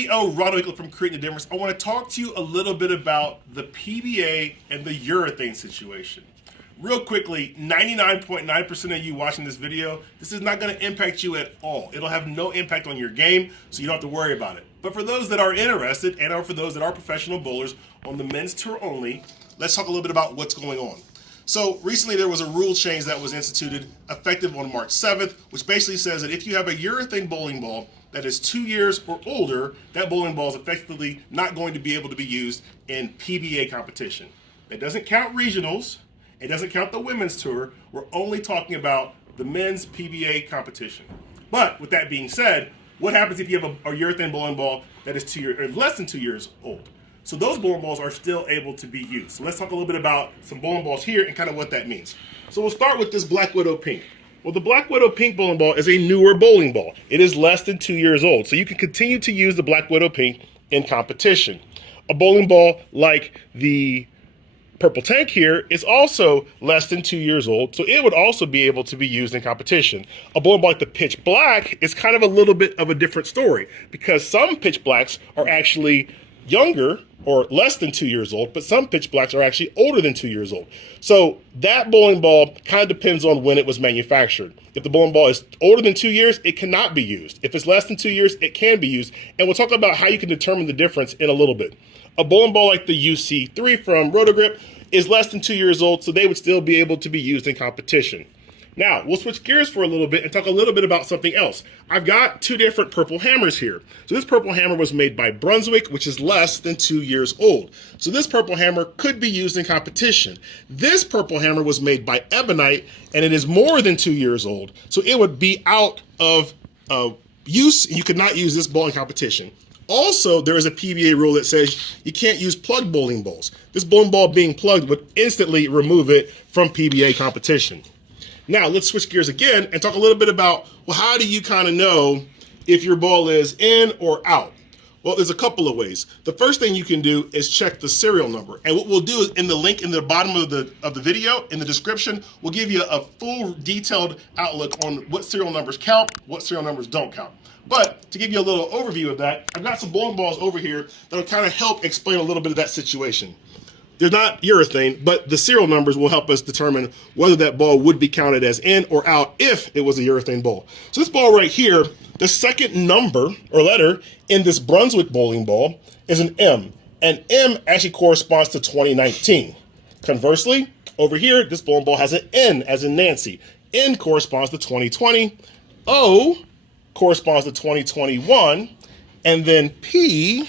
CEO Ronald from Creating a Difference. I want to talk to you a little bit about the PBA and the urethane situation. Real quickly, 99.9% of you watching this video, this is not going to impact you at all. It'll have no impact on your game, so you don't have to worry about it. But for those that are interested, and for those that are professional bowlers on the men's tour only, let's talk a little bit about what's going on. So recently there was a rule change that was instituted effective on March 7th, which basically says that if you have a urethane bowling ball that is 2 years or older, that bowling ball is effectively not going to be able to be used in PBA competition. That doesn't count regionals. It doesn't count the women's tour. We're only talking about the men's PBA competition. But with that being said, what happens if you have a urethane bowling ball that is 2 years or less than 2 years old? So those bowling balls are still able to be used. So let's talk a little bit about some bowling balls here and kind of what that means. So we'll start with this Black Widow Pink. Well, the Black Widow Pink bowling ball is a newer bowling ball. It is less than 2 years old. So you can continue to use the Black Widow Pink in competition. A bowling ball like the Purple Tank here is also less than 2 years old, so it would also be able to be used in competition. A bowling ball like the Pitch Black is kind of a little bit of a different story because some Pitch Blacks are actually younger or less than 2 years old, but some Pitch Blacks are actually older than 2 years old. So that bowling ball kind of depends on when it was manufactured. If the bowling ball is older than 2 years, it cannot be used. If it's less than 2 years, it can be used. And we'll talk about how you can determine the difference in a little bit. A bowling ball like the UC3 from Rotogrip is less than 2 years old, so they would still be able to be used in competition. Now, we'll switch gears for a little bit and talk a little bit about something else. I've got two different purple hammers here. So this purple hammer was made by Brunswick, which is less than 2 years old. So this purple hammer could be used in competition. This purple hammer was made by Ebonite, and it is more than 2 years old. So it would be out of use. You could not use this ball in competition. Also, there is a PBA rule that says you can't use plugged bowling balls. This bowling ball being plugged would instantly remove it from PBA competition. Now, let's switch gears again and talk a little bit about, well, how do you kind of know if your ball is in or out? Well, there's a couple of ways. The first thing you can do is check the serial number. And what we'll do is in the link in the bottom of the video, in the description, we'll give you a full detailed outlook on what serial numbers count, what serial numbers don't count. But to give you a little overview of that, I've got some bowling balls over here that'll kind of help explain a little bit of that situation. They're not urethane, but the serial numbers will help us determine whether that ball would be counted as in or out if it was a urethane ball. So this ball right here, the second number or letter in this Brunswick bowling ball is an M, and M actually corresponds to 2019. Conversely, over here, this bowling ball has an N as in Nancy. N corresponds to 2020, O corresponds to 2021, and then P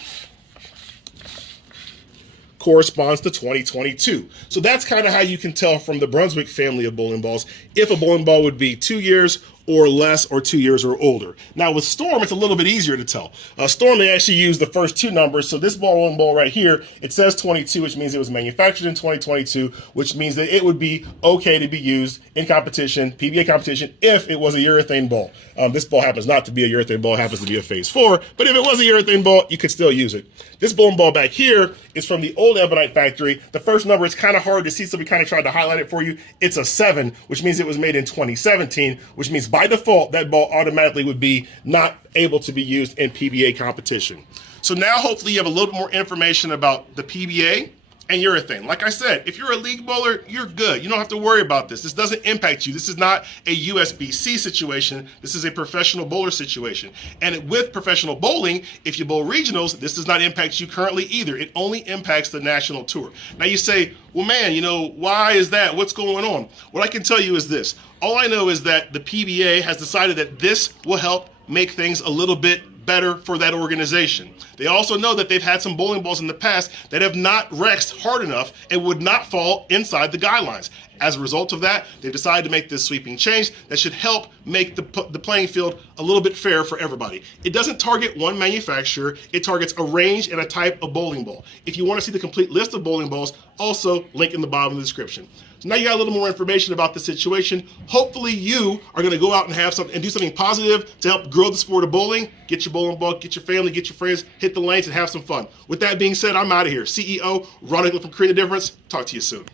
corresponds to 2022. So that's kind of how you can tell from the Brunswick family of bowling balls if a bowling ball would be 2 years or less or 2 years or older. Now with Storm, it's a little bit easier to tell. Storm, they actually use the first two numbers. So this bowling ball right here, it says 22, which means it was manufactured in 2022, which means that it would be okay to be used in competition, PBA competition, if it was a urethane ball. This ball happens not to be a urethane ball, it happens to be a phase 4, but if it was a urethane ball, you could still use it. This bowling ball back here is from the old Ebonite factory. The first number is kind of hard to see, so we kind of tried to highlight it for you. It's a 7, which means it was made in 2017, which means by default, that ball automatically would be not able to be used in PBA competition. So now hopefully you have a little bit more information about the PBA and urethane. Like I said, if you're a league bowler, you're good. You don't have to worry about this. This doesn't impact you. This is not a USBC situation. This is a professional bowler situation. And with professional bowling, if you bowl regionals, this does not impact you currently either. It only impacts the national tour. Now you say, well, man, why is that? What's going on? What I can tell you is this. All I know is that the PBA has decided that this will help make things a little bit better for that organization. They also know that they've had some bowling balls in the past that have not rexed hard enough and would not fall inside the guidelines. As a result of that, they've decided to make this sweeping change that should help make the playing field a little bit fair for everybody. It doesn't target one manufacturer, it targets a range and a type of bowling ball. If you want to see the complete list of bowling balls, also link in the bottom of the description. So now you got a little more information about the situation. Hopefully you are going to go out and have something and do something positive to help grow the sport of bowling. Get your bowling ball, get your family, get your friends, hit the lanes and have some fun. With that being said, I'm out of here. CEO Ronald from Creating a Difference. Talk to you soon.